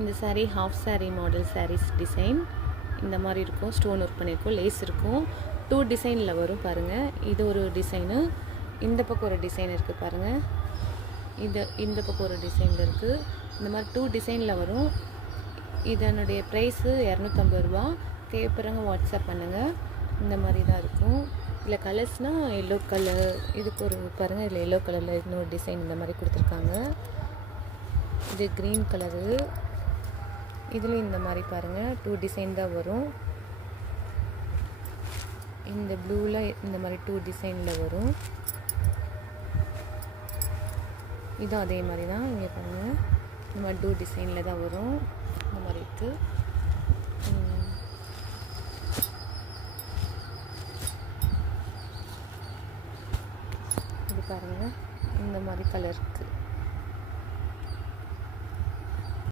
இந்த saree half saree model sarees design இந்த மாதிரி இருக்கும். ஸ்டோன் ஒர்க் பண்ணியிருக்கும், லேஸ் இருக்கும். 2 டிசைனில் வரும் பாருங்கள். இது ஒரு டிசைனு, இந்த பக்கம் ஒரு டிசைன் இருக்குது பாருங்கள். இந்த பக்கம் ஒரு டிசைனில் இருக்குது. இந்த மாதிரி 2 டிசைனில் வரும். இதனுடைய ப்ரைஸு 250 ரூபா. தேவைப்படுறவங்க வாட்ஸ்அப் பண்ணுங்கள். இந்த மாதிரி தான் இருக்கும். இல்லை கலர்ஸ்னால் எல்லோ கலர், இதுக்கு ஒரு பாருங்கள், இதில் எல்லோ கலரில் இன்னொரு டிசைன் இந்த மாதிரி கொடுத்துருக்காங்க. இது க்ரீன் கலரு, இதுலேயும் இந்த மாதிரி பாருங்கள் 2 டிசைன் தான் வரும். இந்த ப்ளூவில் இந்த மாதிரி 2 டிசைனில் வரும். இதுவும் அதே மாதிரி தான். இங்கே பாருங்கள், இந்த மாதிரி 2 டிசைனில் தான் வரும். இந்த மாதிரி இருக்குது. இது பாருங்கள், இந்த மாதிரி கலர் இருக்குது.